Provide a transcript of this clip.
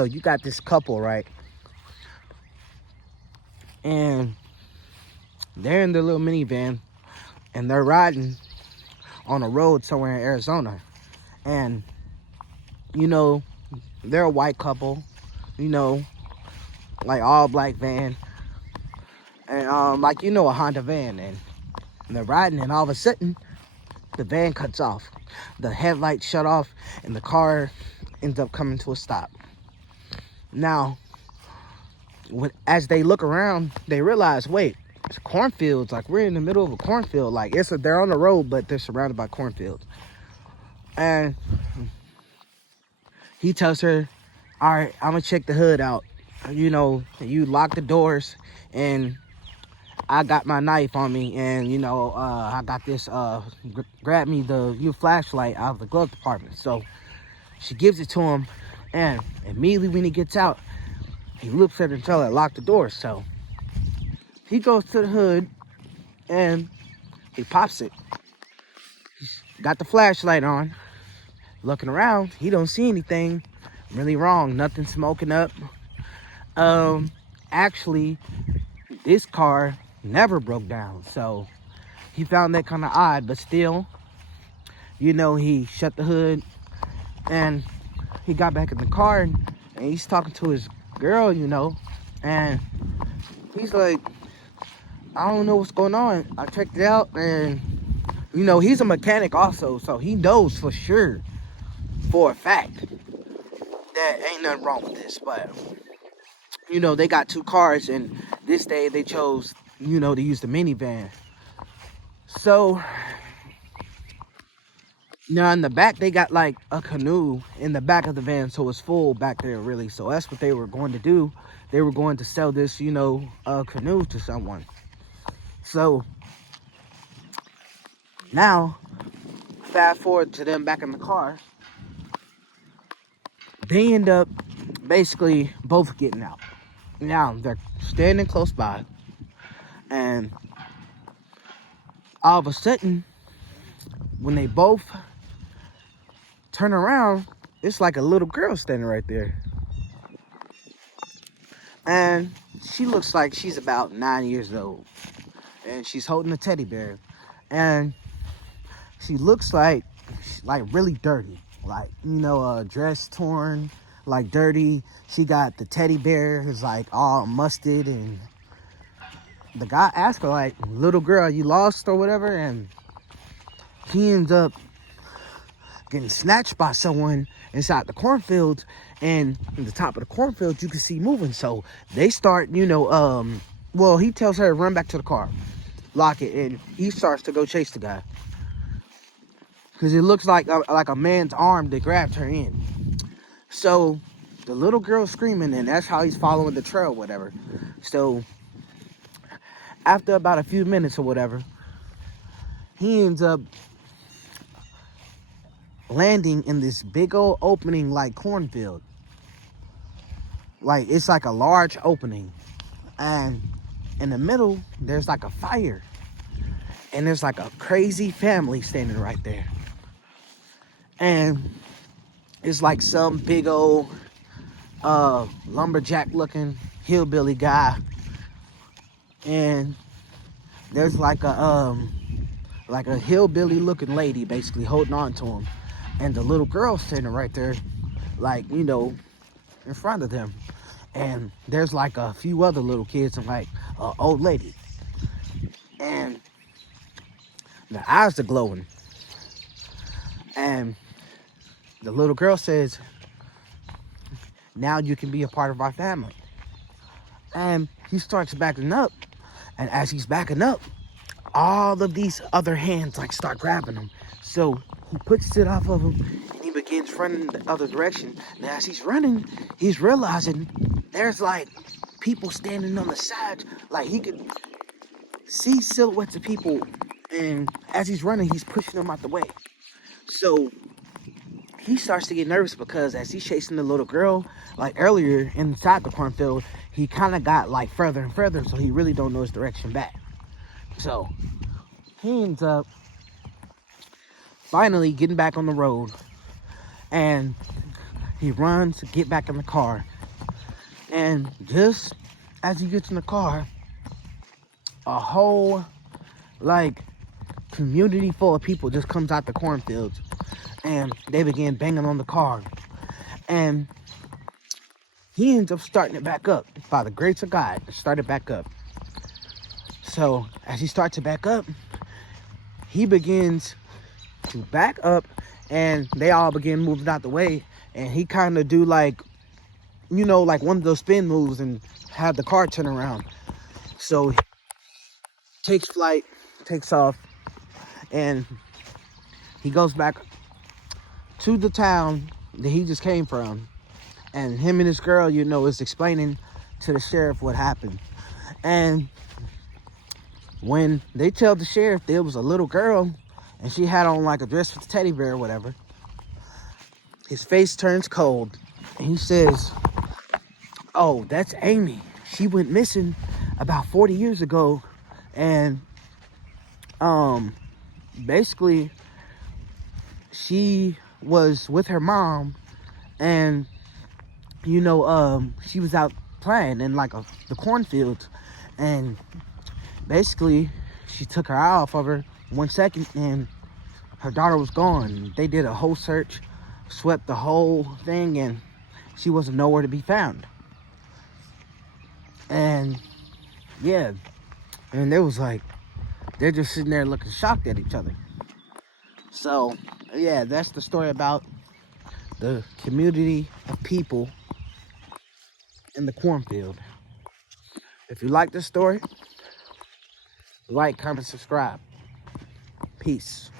So you got this couple, right? And they're in their little minivan, and they're riding on a road somewhere in Arizona. And, you know, they're a white couple, you know, like all black van. And, like, you know, a Honda van. And they're riding, and all of a sudden, the van cuts off. The headlights shut off, and the car ends up coming to a stop. Now, as they look around, they realize, wait, it's cornfields. Like, we're in the middle of a cornfield. Like, they're on the road, but they're surrounded by cornfields. And he tells her, all right, I'm gonna check the hood out. You know, you lock the doors, and I got my knife on me, and, you know, I got this, grab me your flashlight out of the glove compartment. So she gives it to him, and immediately when he gets out, he looks at her and tells her to lock the door. So he goes to the hood, and he pops it. He's got the flashlight on, looking around. He don't see anything really wrong. Nothing smoking up. Actually, this car never broke down. So he found that kind of odd, but still, you know, he shut the hood, and he got back in the car, and he's talking to his girl, you know, and he's like, I don't know what's going on. I checked it out, and, you know, he's a mechanic also, so he knows for sure, for a fact, that ain't nothing wrong with this. But, you know, they got two cars, and this day they chose, you know, to use the minivan. So now in the back, they got like a canoe in the back of the van, so it's full back there, really. So that's what they were going to do. They were going to sell this, you know, canoe to someone. So now, fast forward to them back in the car. They end up basically both getting out. Now they're standing close by, and all of a sudden, when they both turn around, it's like a little girl standing right there. And she looks like she's about 9 years old. And she's holding a teddy bear. And she looks like really dirty. Like, you know, dress torn, like dirty. She got the teddy bear is like all musted. And the guy asked her, like, little girl, you lost or whatever? And he ends up getting snatched by someone inside the cornfield, and in the top of the cornfield you can see moving. So they start, you know, well, he tells her to run back to the car, lock it, and he starts to go chase the guy because it looks like a man's arm that grabbed her in. So the little girl's screaming, and that's how he's following the trail, whatever. So after about a few minutes or whatever, he ends up landing in this big old opening like cornfield. Like, it's like a large opening, and in the middle there's like a fire, and there's like a crazy family standing right there, and it's like some big old lumberjack looking hillbilly guy, and there's like a hillbilly looking lady basically holding on to him, and the little girl standing right there, like, you know, in front of them. And there's like a few other little kids and like an old lady, and the eyes are glowing. And the little girl says, now you can be a part of our family. And he starts backing up, and as he's backing up, all of these other hands like start grabbing him. So he puts it off of him, and he begins running the other direction. And as he's running, he's realizing there's like people standing on the side. Like, he could see silhouettes of people, and as he's running, he's pushing them out the way. So he starts to get nervous because as he's chasing the little girl, like earlier inside the cornfield, he kind of got like further and further, so he really don't know his direction back. So he ends up finally getting back on the road, and he runs to get back in the car, And just as he gets in the car, a whole like community full of people just comes out the cornfields, and they begin banging on the car. And he ends up starting it back up by the grace of God. It started back up. So as he starts to back up, he begins to back up, and they all begin moving out the way. And he kind of do like, like one of those spin moves and have the car turn around. So he takes flight, takes off, and he goes back to the town that he just came from. And him and his girl, is explaining to the sheriff what happened. And when they tell the sheriff there was a little girl and she had on like a dress with a teddy bear or whatever, his face turns cold. And he says, "Oh, that's Amy. She went missing about 40 years ago. And basically she was with her mom, and she was out playing in like the cornfields, and basically she took her eye off of her 1 second, and her daughter was gone. They did a whole search, swept the whole thing, and she wasn't nowhere to be found." And yeah, and they was like, they're just sitting there looking shocked at each other. So yeah, that's the story about the community of people in the cornfield. If you like this story, like, comment, subscribe. Peace.